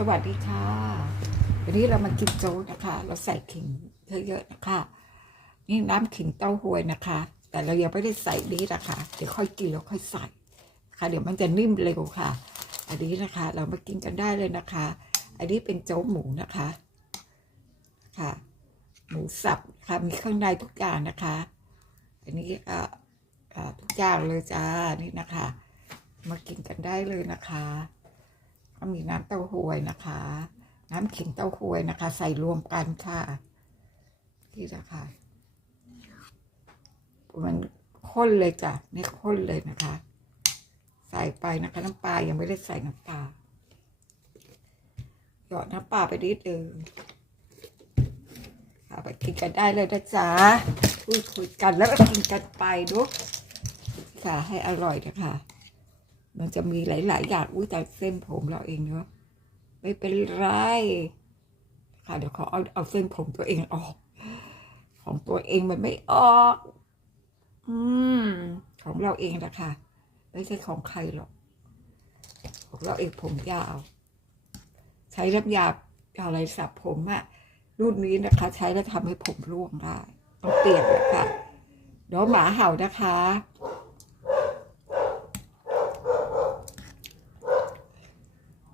สวัสดีค่ะ วันนี้เรามากินโจ๊กนะคะ เราใส่ขิงเยอะๆนะคะ นี่น้ำขิงเต้าหวยนะคะ แต่เรายังไม่ได้ใส่นี้นะคะ เดี๋ยวค่อยกินแล้วค่อยใส่ค่ะเดี๋ยวมันจะนิ่มเร็วค่ะ อันนี้นะคะ เรามากินกันได้เลยนะคะ อันนี้เป็นโจ๊กหมูนะคะค่ะ หมูสับค่ะมีเครื่องในทุกอย่างนะคะ อันนี้ก็อ่าทุกอย่างเลยจ้านี่นะคะ มากินกันได้เลยนะคะ ก็มีน้ำเต้าหวยนะคะ น้ำขิงเต้าหวยนะคะ ใส่รวมกันค่ะนี่นะคะมันข้นเลยจ้ะไม่ข้นเลยนะคะ ใส่ไปนะคะ น้ำปลายังไม่ได้ใส่น้ำปลาหยอดน้ำปลาไปนิดนึงค่ะไปกินกันได้เลยนะจ๊ะพูดคุยกันแล้วก็กินกันไปดูค่ะให้อร่อยนะคะ มันจะมีหลาย ๆ อย่างอุ้ยแต่เส้นผมเราเองเนาะไม่เป็นไรค่ะเดี๋ยวขอเอาเอาเส้นผมตัวเองออก ของตัวเองมันไม่ออก อืม ของเราเองนะคะไม่ใช่ของใครหรอกของเราเองผมยาว ใช้น้ำยาอะไรสับผมอะรุ่นนี้นะคะ ใช้แล้วทำให้ผมร่วงได้ ต้องเปลี่ยนนะคะเดี๋ยวหมาเห่านะคะ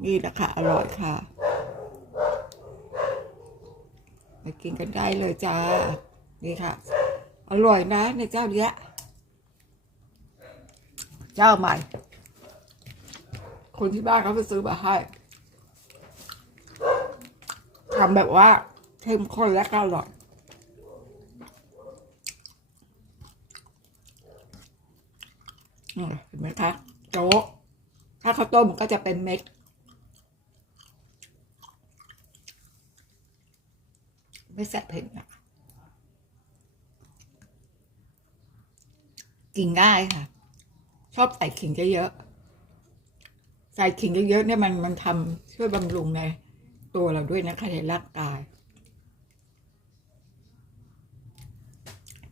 นี่แหละค่ะ อร่อยค่ะ มากินกันได้เลยจ้า นี่ค่ะ อร่อยนะในเจ้าเนี้ย เจ้าใหม่ คนที่บ้านเขาไปซื้อมาให้ทำแบบว่าเข้มข้นและก็อร่อยเห็นไหมคะโจ๊กถ้าข้าวต้มก็จะเป็นเม็ด ไม่แสบเผ็ดนะกินง่ายค่ะ ชอบใส่ขิงเยอะๆใส่ขิงเยอะๆเนี่ยมันมันทำช่วยบำรุงในตัวเราด้วยนะคะในร่างกาย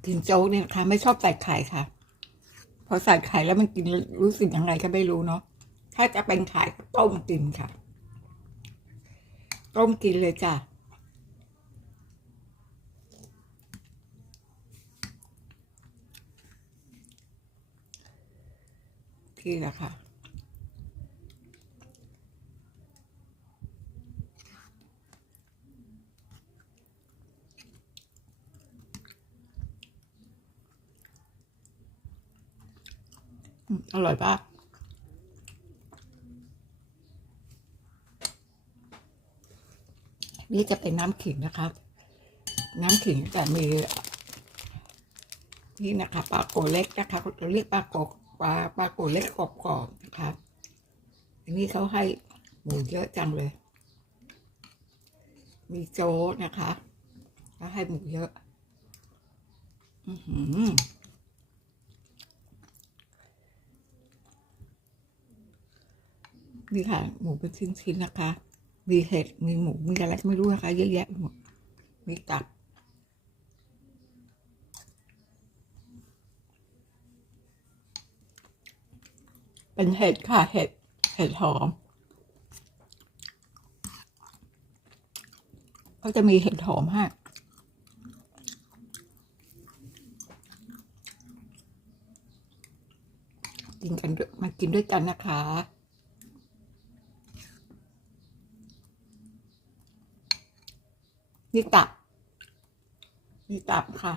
กินโจ๊กเนี่ยนะคะไม่ชอบใส่ไข่ค่ะ พอใส่ไข่แล้วมันกินรู้สึกยังไงก็ไม่รู้เนาะถ้าจะเป็นไข่ก็ต้มกินค่ะ ต้มกินเลยจ้ะ ที่แหละคะ อร่อยปะนี่จะเป็นน้ำขิงนะคะน้ำขิงจะมีนี่นะคะปลาโกเล็กนะคะเราเรียกปลาโก ปลาปลาโกเล็กกรอบๆนะคะอันนี้เขาให้หมูเยอะจังเลย มีโจ๊กนะคะแล้วให้หมูเยอะ อือหือนี่ค่ะ หมูเป็นชิ้นๆนะคะ มีเห็ด มีหมู มีอะไรไม่รู้นะคะ เยอะแยะหมด มีตับ เป็นเห็ดค่ะเห็ดเห็ดหอม ก็จะมีเห็ดหอมให้กินกันมากินด้วยกันนะคะนี่ตับนี่ตับค่ะ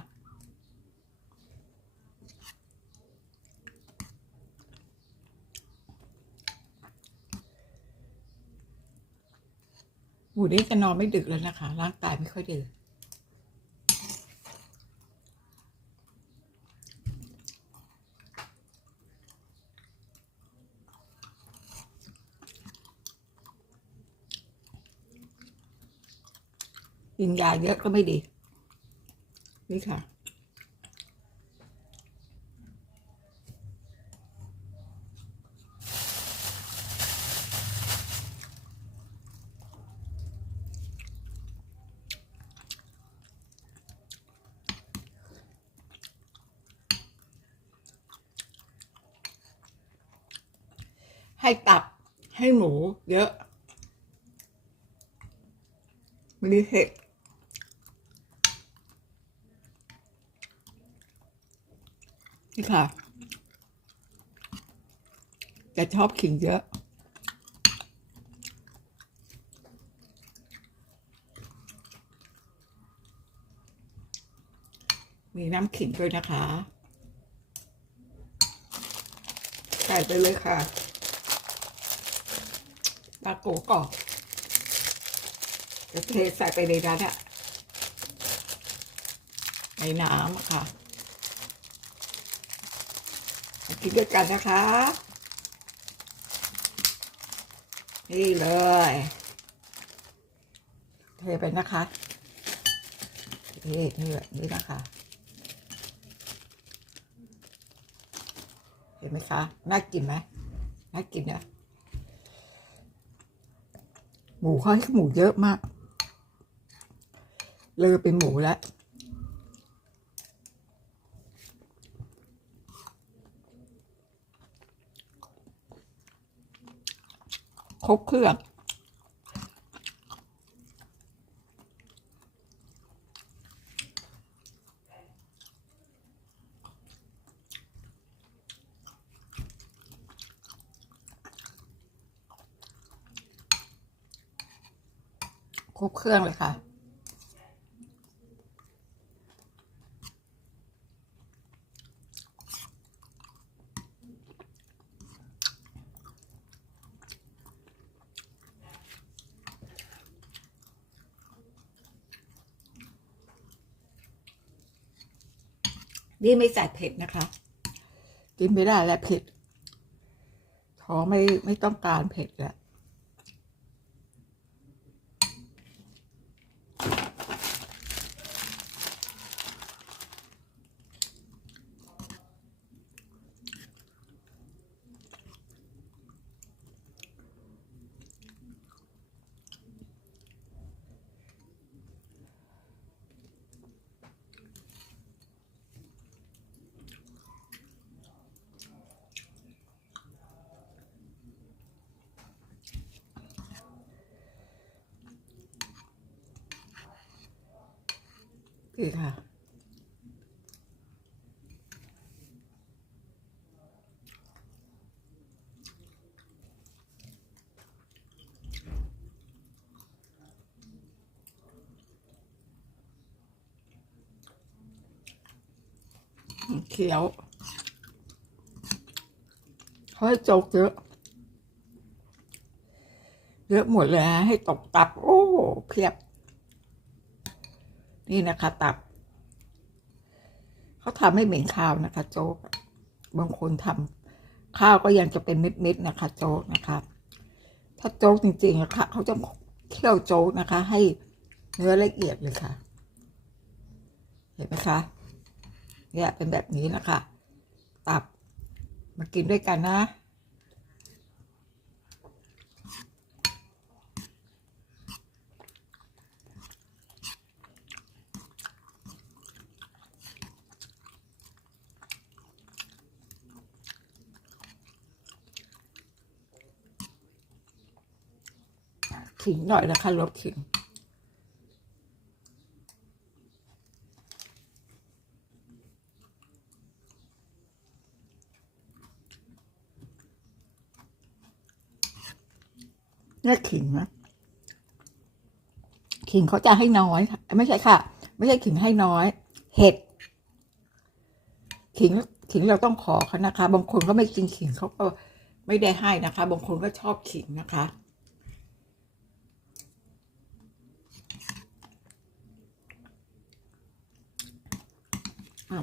หมูนี้จะนอนไม่ดึกแล้วนะคะ ร่างกายไม่ค่อยดีกินยาเยอะก็ไม่ดี นี่ค่ะ ให้ตับให้หมูเยอะมีเห็ดนี่ค่ะจะชอบขิงเยอะ มีน้ำขิงด้วยนะคะ ใส่ไปเลยค่ะ ตาโกกรอบจะเทใส่ไปในนั้นอะในน้ำอะค่ะมากินด้วยกันนะคะ นี่เลย เทไปนะคะนี่นี่แบบนี้นะคะ เห็นไหมคะ น่ากินไหมน่ากินนะ หมูเขาให้หมูเยอะมาก เลอเป็นหมูแล้วครบเครื่อง ครบเครื่องเลยค่ะนี่ไม่ใส่เผ็ดนะคะ กินไม่ได้แล้วเผ็ดท้องไม่ไม่ต้องการเผ็ดแล้ วนี่ค่ะเขียวเขาให้จกเยอะเยอะหมดเลยฮะให้ตกตับ โอ้เพียบ นี่นะคะ ตับ เขาทำให้เหม็นข้าวนะคะ โจ๊ก บางคนทำข้าวก็ยังจะเป็นเม็ดๆนะคะ โจ๊กนะคะ ถ้าโจ๊กจริงๆอะคะเขาจะเคี่ยวโจ๊กนะคะ ให้เนื้อละเอียดเลยค่ะ เห็นไหมคะ เนี่ยเป็นแบบนี้นะคะ ตับมากินด้วยกันนะ ขิงหน่อยนะคะลดขิงเนี่ยขิงนะขิงเขาจะให้น้อย ไม่ใช่ค่ะ ไม่ใช่ขิงให้น้อย เห็ดขิงขิงเราต้องขอเขานะคะ บางคนก็ไม่กินขิงเขาก็ไม่ได้ให้นะคะ บางคนก็ชอบขิงนะคะ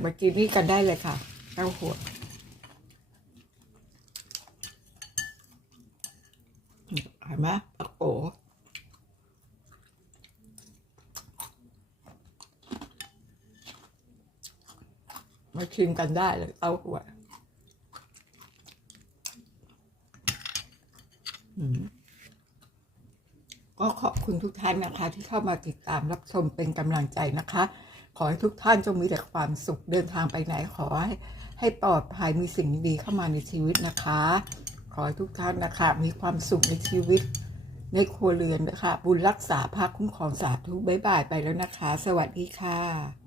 มากินนี่กันได้เลยค่ะเต้าหัวเห็นไหมปะโอมาชิมกันได้เลยเต้าหัวอืมก็ขอบคุณทุกท่านนะคะ ที่เข้ามาติดตามรับชมเป็นกำลังใจนะคะ ขอให้ทุกท่านจงมีแต่ความสุขเดินทางไปไหนขอให้ให้ปลอดภัยมีสิ่งดีๆเข้ามาในชีวิตนะคะ ขอให้ทุกท่านนะคะมีความสุขในชีวิต ในครัวเรือนนะคะบุญรักษาภาคคุ้มครองสาธุบ๊ายบายไปแล้วนะคะ สวัสดีค่ะ